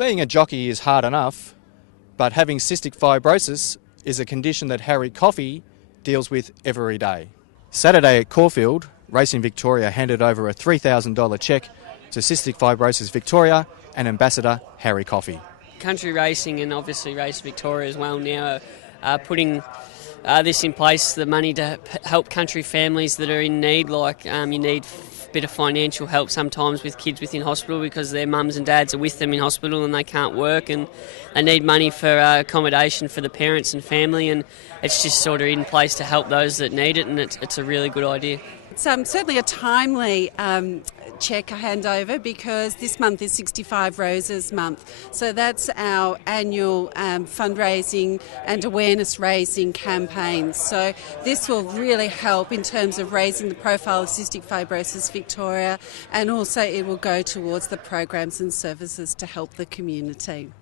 Being a jockey is hard enough, but having cystic fibrosis is a condition that Harry Coffey deals with every day. Saturday at Caulfield, Racing Victoria handed over a $3,000 cheque to Cystic Fibrosis Victoria and Ambassador Harry Coffey. Country Racing and obviously Race Victoria as well now are putting this in place, the money to help country families that are in need, like you need a bit of financial help sometimes with kids within hospital because their mums and dads are with them in hospital and they can't work, and they need money for accommodation for the parents and family, and it's just sort of in place to help those that need it, and it's a really good idea. It's certainly a timely cheque handover because this month is 65 Roses Month. So that's our annual fundraising and awareness raising campaign. So this will really help in terms of raising the profile of Cystic Fibrosis Victoria, and also it will go towards the programs and services to help the community.